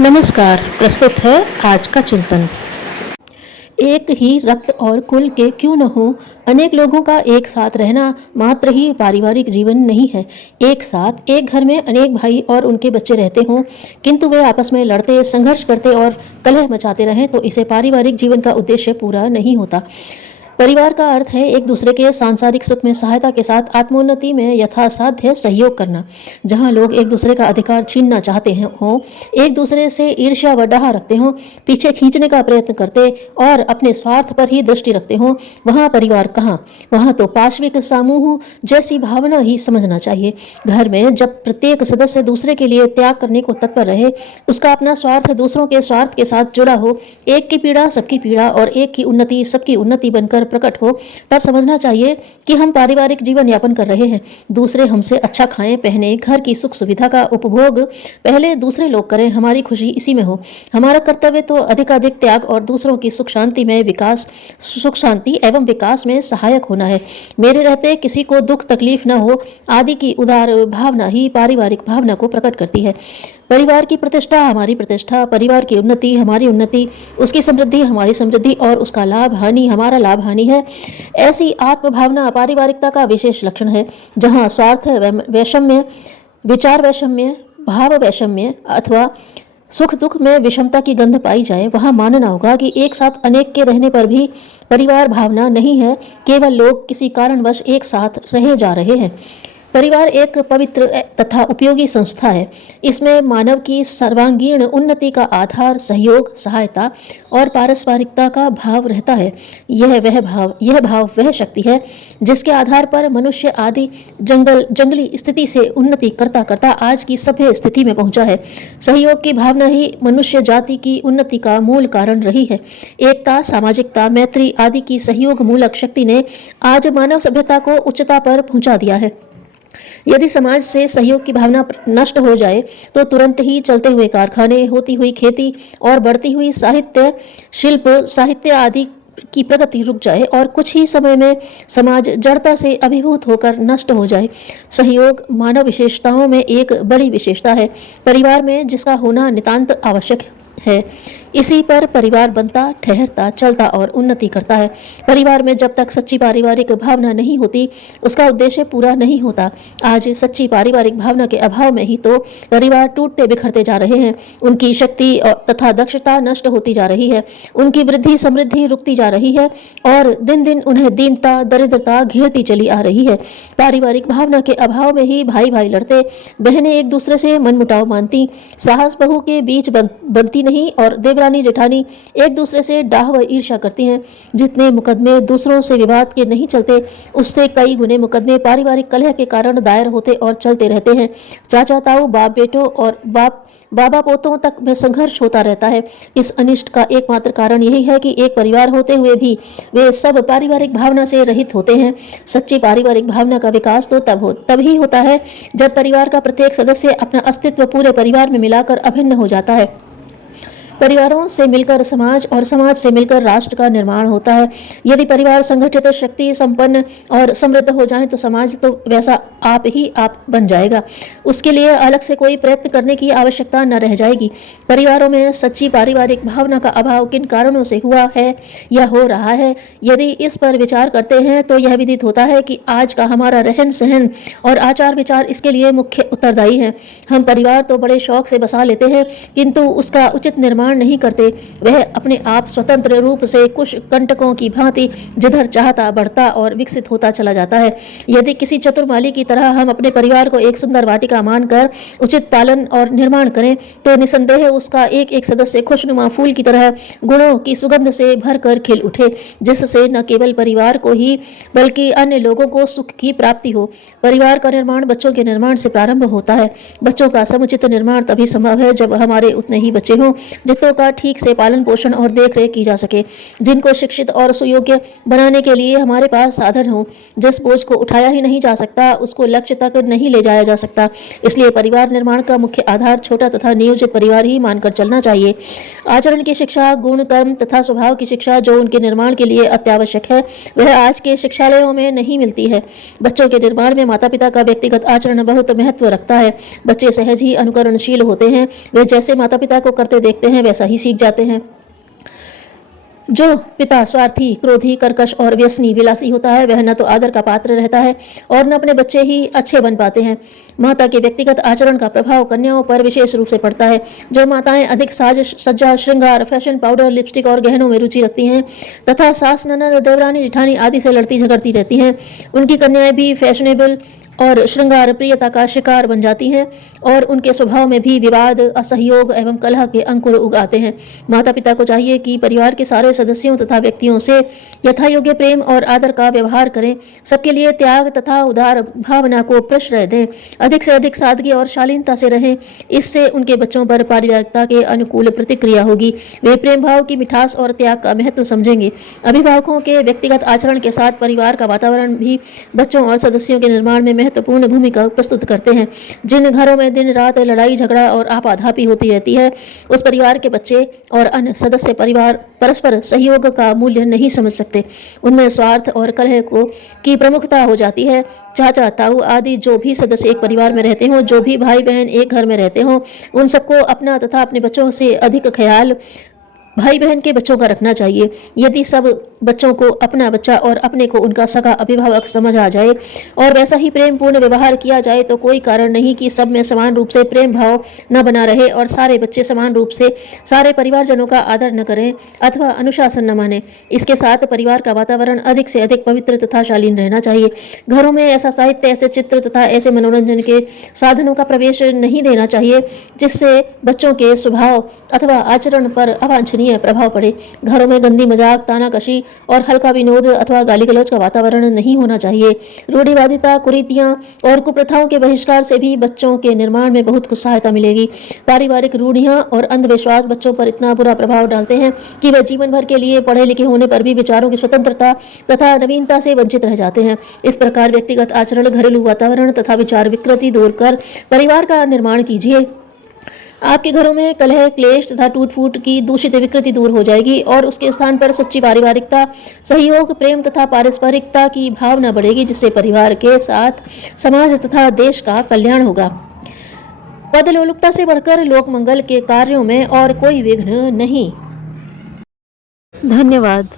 नमस्कार। प्रस्तुत है आज का चिंतन। एक ही रक्त और कुल के क्यों न हो, अनेक लोगों का एक साथ रहना मात्र ही पारिवारिक जीवन नहीं है। एक साथ एक घर में अनेक भाई और उनके बच्चे रहते हों, किंतु वे आपस में लड़ते, संघर्ष करते और कलह मचाते रहें तो इसे पारिवारिक जीवन का उद्देश्य पूरा नहीं होता। परिवार का अर्थ है एक दूसरे के सांसारिक सुख में सहायता के साथ आत्मोन्नति में यथासाध्य सहयोग करना। जहां लोग एक दूसरे का अधिकार छीनना चाहते हों, एक दूसरे से ईर्ष्या व डाह रखते हों, पीछे खींचने का प्रयत्न करते और अपने स्वार्थ पर ही दृष्टि रखते हों, वहां परिवार कहाँ, वहां तो पाशविक समूह जैसी भावना ही समझना चाहिए। घर में जब प्रत्येक सदस्य दूसरे के लिए त्याग करने को तत्पर रहे, उसका अपना स्वार्थ दूसरों के स्वार्थ के साथ जुड़ा हो, एक की पीड़ा सबकी पीड़ा और एक की उन्नति सबकी उन्नति बनकर प्रकट हो, तब समझना चाहिए कि हम पारिवारिक जीवन यापन कर रहे हैं। दूसरे हमसे अच्छा खाएं, पहने, घर की सुख सुविधा का उपभोग पहले दूसरे लोग करें, हमारी खुशी इसी में हो। हमारा कर्तव्य तो अधिकाधिक त्याग और दूसरों की सुख शांति एवं विकास में सहायक होना है। मेरे रहते किसी को दुख तकलीफ न हो आदि की उदार भावना ही पारिवारिक भावना को प्रकट करती है। परिवार की प्रतिष्ठा हमारी प्रतिष्ठा, परिवार की उन्नति हमारी उन्नति, उसकी समृद्धि हमारी समृद्धि और उसका लाभ हानि हमारा लाभ हानि है। ऐसी आत्मभावना पारिवारिकता का विशेष लक्षण है। जहाँ स्वार्थ वैषम्य, विचार वैषम्य, भाव वैषम्य अथवा सुख दुख में विषमता की गंध पाई जाए, वहां मानना होगा कि एक साथ अनेक के रहने पर भी परिवार भावना नहीं है, केवल लोग किसी कारणवश एक साथ रहे जा रहे हैं। परिवार एक पवित्र तथा उपयोगी संस्था है। इसमें मानव की सर्वांगीण उन्नति का आधार सहयोग, सहायता और पारस्परिकता का भाव रहता है। यह भाव वह शक्ति है जिसके आधार पर मनुष्य आदि जंगली स्थिति से उन्नति करता करता आज की सभ्य स्थिति में पहुंचा है। सहयोग की भावना ही मनुष्य जाति की उन्नति का मूल कारण रही है। एकता, सामाजिकता, मैत्री आदि की सहयोग मूलक शक्ति ने आज मानव सभ्यता को उच्चता पर पहुंचा दिया है। यदि समाज से सहयोग की भावना नष्ट हो जाए तो तुरंत ही चलते हुए कारखाने, होती हुई खेती और बढ़ती हुई शिल्प साहित्य आदि की प्रगति रुक जाए और कुछ ही समय में समाज जड़ता से अभिभूत होकर नष्ट हो जाए। सहयोग मानव विशेषताओं में एक बड़ी विशेषता है, परिवार में जिसका होना नितांत आवश्यक है। इसी पर परिवार बनता, ठहरता, चलता और उन्नति करता है। परिवार में जब तक सच्ची पारिवारिक भावना नहीं होती, उसका उद्देश्य पूरा नहीं होता। आज सच्ची पारिवारिक भावना के अभाव में ही तो परिवार टूटते बिखरते जा रहे हैं। उनकी शक्ति तथा दक्षता नष्ट होती जा रही है, उनकी वृद्धि समृद्धि रुकती जा रही है और दिन दिन उन्हें दीनता, दरिद्रता घेरती चली आ रही है। पारिवारिक भावना के अभाव में ही भाई भाई लड़ते, बहनें एक दूसरे से मनमुटाव मानती, साहस बहू के बीच बनती नहीं और देवरानी जेठानी एक दूसरे से डाह व ईर्ष्या करती हैं। जितने मुकदमे दूसरों से विवाद के नहीं चलते, उससे कई गुने मुकदमे पारिवारिक कलह के कारण दायर होते और चलते रहते हैं। चाचा ताऊ, बाप बेटों और बाबा पोतों तक में संघर्ष होता रहता है। इस अनिष्ट का एकमात्र कारण यही है कि एक परिवार होते हुए भी वे सब पारिवारिक भावना से रहित होते हैं। सच्ची पारिवारिक भावना का विकास तो तभी होता है जब परिवार का प्रत्येक सदस्य अपना अस्तित्व पूरे परिवार में मिलाकर अभिन्न हो जाता है। परिवारों से मिलकर समाज और समाज से मिलकर राष्ट्र का निर्माण होता है। यदि परिवार संगठित, शक्ति संपन्न और समृद्ध हो जाए तो समाज तो वैसा आप ही आप बन जाएगा। उसके लिए अलग से कोई प्रयत्न करने की आवश्यकता न रह जाएगी। परिवारों में सच्ची पारिवारिक भावना का अभाव किन कारणों से हुआ है या हो रहा है, यदि इस पर विचार करते हैं तो यह विदित होता है कि आज का हमारा रहन सहन और आचार विचार इसके लिए मुख्य उत्तरदायी है। हम परिवार तो बड़े शौक से बसा लेते हैं, किंतु उसका उचित निर्माण नहीं करते। वह अपने आप स्वतंत्र रूप से कुछ कंटकों की भांति जिधर चाहता बढ़ता और विकसित होता चला जाता है। यदि किसी चतुर्माली की तरह हम अपने परिवार को एक सुंदर वाटिका मानकर उचित पालन और निर्माण करें तो निसंदेह उसका एक एक सदस्य खुशनुमा फूल की तरह गुणों की सुगंध से भरकर खिल उठे, जिससे न केवल परिवार को ही बल्कि अन्य लोगों को सुख की प्राप्ति हो। परिवार का निर्माण बच्चों के निर्माण से प्रारंभ होता है। बच्चों का समुचित निर्माण तभी संभव है जब हमारे उतने ही बच्चे हों दायित्वों का ठीक से पालन पोषण और देखरेख की जा सके, जिनको शिक्षित और सुयोग्य बनाने के लिए हमारे पास साधन हो। जिस बोझ को उठाया ही नहीं जा सकता उसको लक्ष्य तक नहीं ले जाया जा सकता। इसलिए परिवार निर्माण का मुख्य आधार छोटा तथा नियोजित परिवार ही मानकर चलना चाहिए। आचरण की शिक्षा, गुण, कर्म तथा स्वभाव की शिक्षा जो उनके निर्माण के लिए अत्यावश्यक है, वह आज के शिक्षालयों में नहीं मिलती है। बच्चों के निर्माण में माता पिता का व्यक्तिगत आचरण बहुत महत्व रखता है। बच्चे सहज ही अनुकरणशील होते हैं। वे जैसे माता पिता को करते देखते हैं वैसा ही सीख जाते हैं। जो पिता स्वार्थी, क्रोधी, कर्कश और व्यसनी, विलासी होता है वह न तो आदर का पात्र रहता है और न अपने बच्चे ही अच्छे बन पाते हैं। माता के व्यक्तिगत आचरण का प्रभाव कन्याओं पर विशेष रूप से पड़ता है। जो माताएं अधिक साज सज्जा, श्रृंगार, फैशन, पाउडर, लिपस्टिक और गहनों में रुचि रखती हैं तथा सास, ननद, देवरानी, जेठानी आदि से लड़ती झगड़ती रहती हैं, उनकी कन्याएं भी फैशनेबल और श्रृंगार प्रियता का शिकार बन जाती हैं और उनके स्वभाव में भी विवाद, असहयोग एवं कलह के अंकुर उगाते हैं। माता पिता को चाहिए कि परिवार के सारे सदस्यों तथा व्यक्तियों से यथायोग्य प्रेम और आदर का व्यवहार करें, सबके लिए त्याग तथा उदार भावना को प्रश्रय दें, अधिक से अधिक सादगी और शालीनता से रहें। इससे उनके बच्चों पर पारिवारिकता के अनुकूल प्रतिक्रिया होगी। वे प्रेम भाव की मिठास और त्याग का महत्व समझेंगे। अभिभावकों के व्यक्तिगत आचरण के साथ परिवार का वातावरण भी बच्चों और सदस्यों के निर्माण में महत्वपूर्ण भूमिका प्रस्तुत करते हैं। जिन घरों में दिन रात लड़ाई झगड़ा और आपाधापी होती रहती है, उस परिवार के बच्चे और अन्य सदस्य परिवार परस्पर सहयोग का मूल्य नहीं समझ सकते। उनमें स्वार्थ और कलह की प्रमुखता हो जाती है। चाचा, ताऊ आदि जो भी सदस्य एक परिवार में रहते हों, जो भी भाई बहन एक घर में रहते हों, उन सबको अपना तथा अपने बच्चों से अधिक ख्याल भाई बहन के बच्चों का रखना चाहिए। यदि सब बच्चों को अपना बच्चा और अपने को उनका सगा अभिभावक समझ आ जाए और वैसा ही प्रेम पूर्ण व्यवहार किया जाए तो कोई कारण नहीं कि सब में समान रूप से प्रेम भाव न बना रहे और सारे बच्चे समान रूप से सारे परिवारजनों का आदर न करें अथवा अनुशासन न माने। इसके साथ परिवार का वातावरण अधिक से अधिक पवित्र तथा शालीन रहना चाहिए। घरों में ऐसा साहित्य, ऐसे चित्र तथा ऐसे मनोरंजन के साधनों का प्रवेश नहीं देना चाहिए जिससे बच्चों के स्वभाव अथवा आचरण पर अवांछनीय प्रभाव पड़े। घरों में गंदी मजाक, तानाकशी और हल्का विनोद अथवा गाली गलौज का वातावरण नहीं होना चाहिए। रूढ़िवादिता, कुरीतियां और कुप्रथाओं के बहिष्कार से भी बच्चों के निर्माण में बहुत कुछ सहायता मिलेगी। पारिवारिक रूढ़ियां और अंधविश्वास बच्चों पर इतना बुरा प्रभाव डालते हैं कि वे जीवन भर के लिए पढ़े लिखे होने पर भी विचारों की स्वतंत्रता तथा नवीनता से वंचित रह जाते हैं। इस प्रकार व्यक्तिगत आचरण, घरेलू वातावरण तथा विचार विकृति दूर कर परिवार का निर्माण कीजिए। आपके घरों में कलह, क्लेश तथा टूट फूट की दूषित विकृति दूर हो जाएगी और उसके स्थान पर सच्ची पारिवारिकता, सहयोग, प्रेम तथा पारस्परिकता की भावना बढ़ेगी, जिससे परिवार के साथ समाज तथा देश का कल्याण होगा। पदलोलुपता से बढ़कर लोक मंगल के कार्यों में और कोई विघ्न नहीं। धन्यवाद।